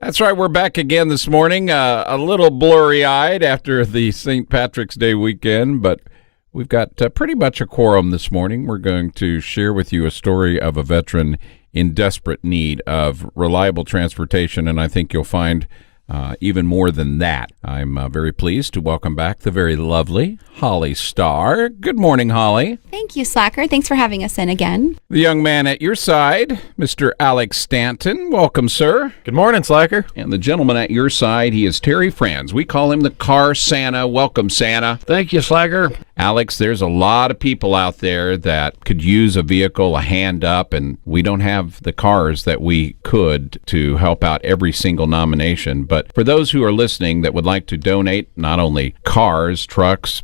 That's right. We're back again this morning, a little blurry-eyed after the St. Patrick's Day weekend, but we've got pretty much a quorum this morning. We're going to share with you a story of a veteran in desperate need of reliable transportation, and I think you'll find even more than that. I'm very pleased to welcome back the very lovely Holly Starr. Good morning, Holly. Thank you, Slacker. Thanks for having us in again. The young man at your side, Mr. Alex Stanton. Welcome, sir. Good morning, Slacker. And the gentleman at your side, he is Terry Franz. We call him the Car Santa. Welcome, Santa. Thank you, Slacker. Alex, there's a lot of people out there that could use a vehicle, a hand up, and we don't have the cars that we could to help out every single nomination. But for those who are listening that would like to donate not only cars, trucks,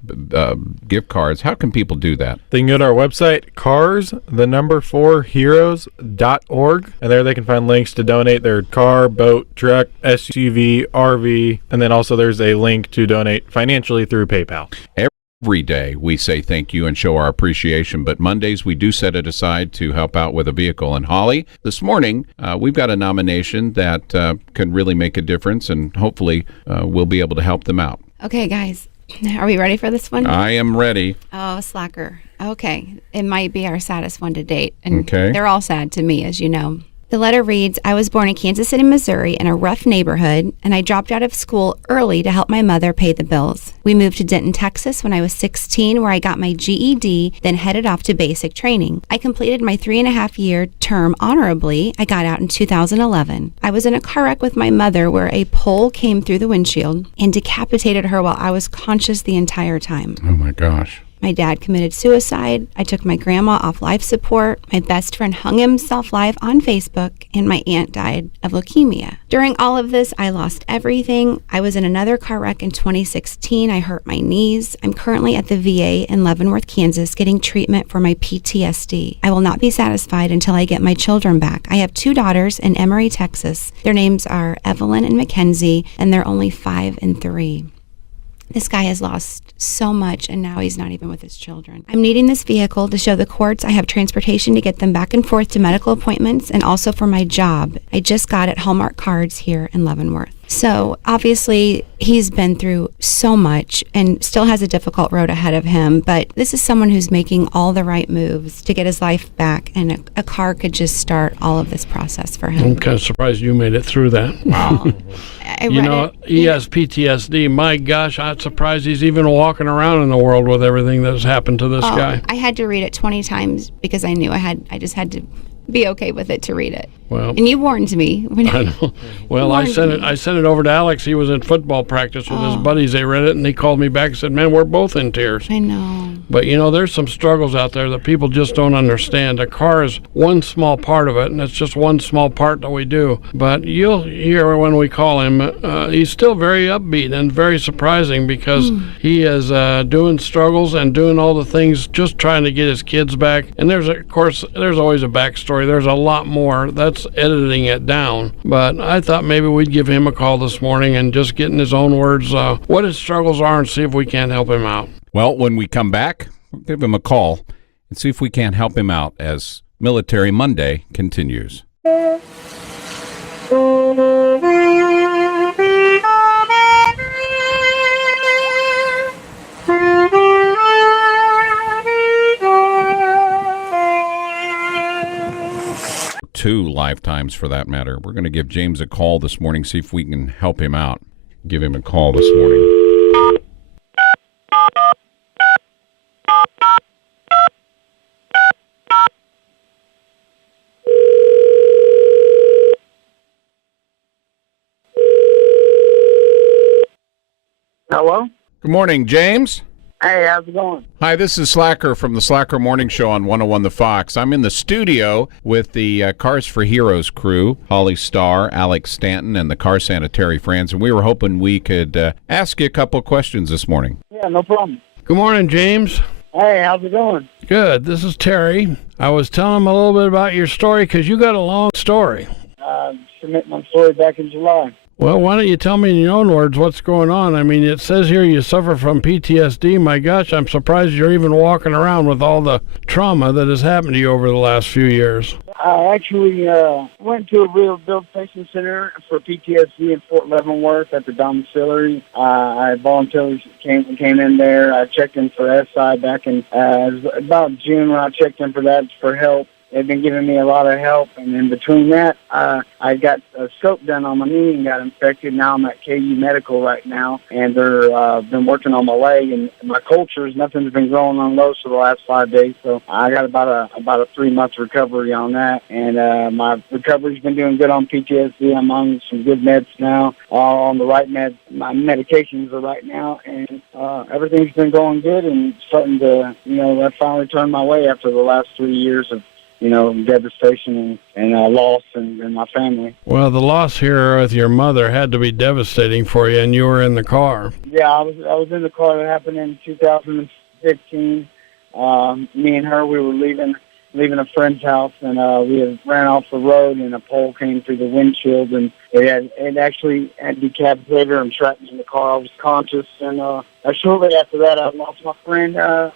gift cards, how can people do that? They can go to our website, cars4heroes.org, and there they can find links to donate their car, boat, truck, SUV, RV, and then also there's a link to donate financially through PayPal. Every day we say thank you and show our appreciation, but Mondays we do set it aside to help out with a vehicle. And Holly, this morning we've got a nomination that can really make a difference, and hopefully we'll be able to help them out. Okay, guys. Are we ready for this one? I am ready. Oh, Slacker. Okay. It might be our saddest one to date. And Okay. They're all sad to me, as you know. The letter reads, I was born in Kansas City, Missouri in a rough neighborhood, and I dropped out of school early to help my mother pay the bills. We moved to Denton, Texas when I was 16, where I got my GED, then headed off to basic training. I completed my 3.5-year term honorably. I got out in 2011. I was in a car wreck with my mother where a pole came through the windshield and decapitated her while I was conscious the entire time. Oh my gosh. My dad committed suicide. I took my grandma off life support. My best friend hung himself live on Facebook, and my aunt died of leukemia. During all of this, I lost everything. I was in another car wreck in 2016. I hurt my knees. I'm currently at the VA in Leavenworth, Kansas, getting treatment for my PTSD. I will not be satisfied until I get my children back. I have 2 daughters in Emory, Texas. Their names are Evelyn and Mackenzie, and they're only 5 and 3. This guy has lost so much, and now he's not even with his children. I'm needing this vehicle to show the courts I have transportation to get them back and forth to medical appointments and also for my job. I just got it Hallmark Cards here in Leavenworth. So obviously he's been through so much and still has a difficult road ahead of him, but this is someone who's making all the right moves to get his life back, and a car could just start all of this process for him. I'm kind of surprised you made it through that. Well, He has PTSD. My gosh, I'm surprised he's even walking around in the world with everything that's happened to this guy. I had to read it 20 times because I knew I just had to be okay with it to read it. Well, and you warned me. I know. Well, I sent it over to Alex. He was in football practice with his buddies. They read it, and he called me back and said, man, we're both in tears. I know. But, there's some struggles out there that people just don't understand. A car is one small part of it, and it's just one small part that we do. But you'll hear when we call him, he's still very upbeat and very surprising because he is doing struggles and doing all the things, just trying to get his kids back. And there's always a backstory. There's a lot more. That's editing it down. But I thought maybe we'd give him a call this morning and just get in his own words what his struggles are and see if we can't help him out. Well, when we come back, we'll give him a call and see if we can't help him out as Military Monday continues. Two lifetimes for that matter. We're going to give James a call this morning, see if we can help him out. Give him a call this morning. Hello? Good morning, James. Hey, how's it going? Hi, this is Slacker from the Slacker Morning Show on 101 The Fox. I'm in the studio with the Cars for Heroes crew, Holly Starr, Alex Stanton, and the Car Santa Terry Franz, and we were hoping we could ask you a couple of questions this morning. Yeah, no problem. Good morning, James. Hey, how's it going? Good. This is Terry. I was telling him a little bit about your story because you got a long story. Submit my story back in July. Well, why don't you tell me in your own words what's going on? I mean, it says here you suffer from PTSD. My gosh, I'm surprised you're even walking around with all the trauma that has happened to you over the last few years. I actually went to a rehabilitation center for PTSD in Fort Leavenworth at the domiciliary. I voluntarily came in there. I checked in for SI back in it was about June when I checked in for that for help. They've been giving me a lot of help, and in between that, I got a scope done on my knee and got infected. Now I'm at KU Medical right now, and they're been working on my leg and my cultures. Nothing's been growing on those for the last 5 days, so I got about a 3-month recovery on that, and my recovery's been doing good on PTSD. I'm on some good meds now, all on the right meds. My medications are right now, and everything's been going good and starting to, I finally turned my way after the last 3 years of devastation and loss in my family. Well, the loss here with your mother had to be devastating for you, and you were in the car. Yeah, I was in the car. That happened in 2015. Me and her, we were leaving a friend's house, and we had ran off the road, and a pole came through the windshield, and it actually had decapitated her and trapped me in the car. I was conscious, and shortly after that, I lost my friend on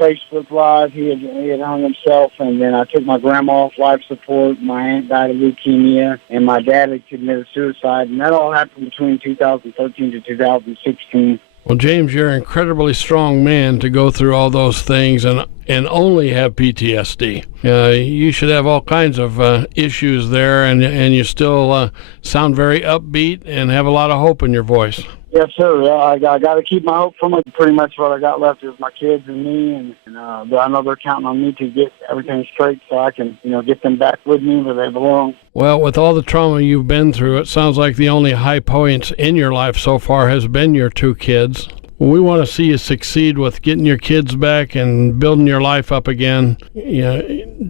Facebook Live. He had hung himself, and then I took my grandma off life support. My aunt died of leukemia, and my dad had committed suicide, and that all happened between 2013 to 2016. Well, James, you're an incredibly strong man to go through all those things and only have PTSD. You should have all kinds of issues there, and you still sound very upbeat and have a lot of hope in your voice. Yes, sir. Yeah, I got to keep my hope from it. Pretty much what I got left is my kids and me, and I know they're counting on me to get everything straight so I can, get them back with me where they belong. Well, with all the trauma you've been through, it sounds like the only high points in your life so far has been your 2 kids. We want to see you succeed with getting your kids back and building your life up again.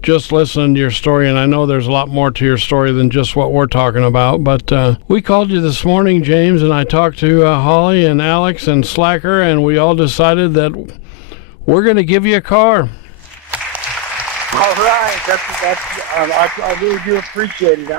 Just listening to your story, and I know there's a lot more to your story than just what we're talking about, but we called you this morning, James, and I talked to Holly and Alex and Slacker, and we all decided that we're going to give you a car. All right. I really do appreciate it.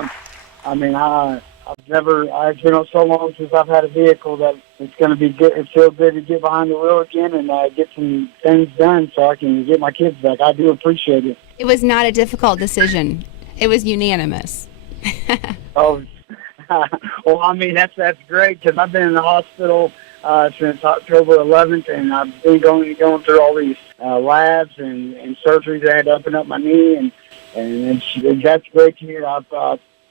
It's been so long since I've had a vehicle that it's going to be good. It feels good to get behind the wheel again and get some things done so I can get my kids back. I do appreciate it. It was not a difficult decision. It was unanimous. Oh, well, that's great because I've been in the hospital since October 11th, and I've been going through all these labs and surgeries. I had to open up my knee, and that's great to hear.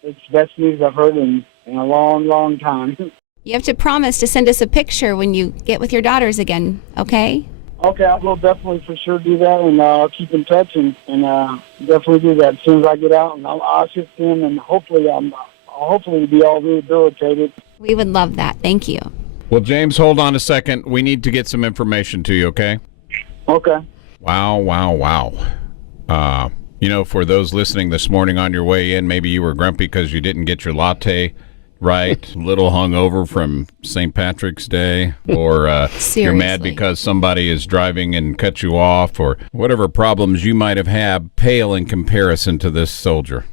It's the best news I've heard in a long, long time. You have to promise to send us a picture when you get with your daughters again, okay? Okay, I will definitely for sure do that, and I'll keep in touch and definitely do that as soon as I get out. And I'll assist them, and hopefully be all rehabilitated. We would love that. Thank you. Well, James, hold on a second. We need to get some information to you, okay? Okay. Wow. For those listening this morning on your way in, maybe you were grumpy because you didn't get your latte right, a little hungover from St. Patrick's Day, or you're mad because somebody is driving and cut you off, or whatever problems you might have had pale in comparison to this soldier.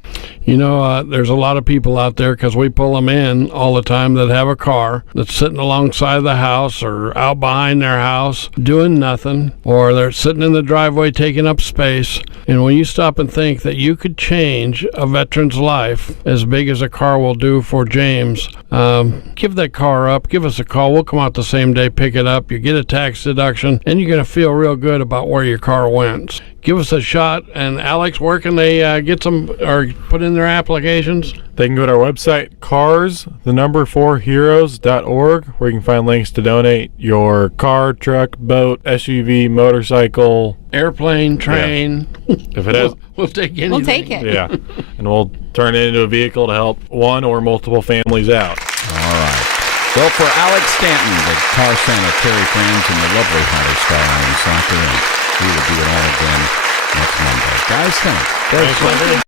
There's a lot of people out there, because we pull them in all the time, that have a car that's sitting alongside the house or out behind their house doing nothing, or they're sitting in the driveway taking up space. And when you stop and think that you could change a veteran's life as big as a car will do for James, give that car up, give us a call. We'll come out the same day, pick it up. You get a tax deduction, and you're going to feel real good about where your car went. Give us a shot. And Alex, where can they get some or put in their applications? They can go to our website, cars4heroes.org, where you can find links to donate your car, truck, boat, SUV, motorcycle, airplane, train. Yeah. If it has, we'll take anything. We'll take it. Yeah, and we'll turn it into a vehicle to help one or multiple families out. All right. Well, for Alex Stanton, the Car Sanitary Friends, and the lovely Holly Starr and Slacker, and we will do it all again next Monday. Guys, thanks. Thanks, Leonard.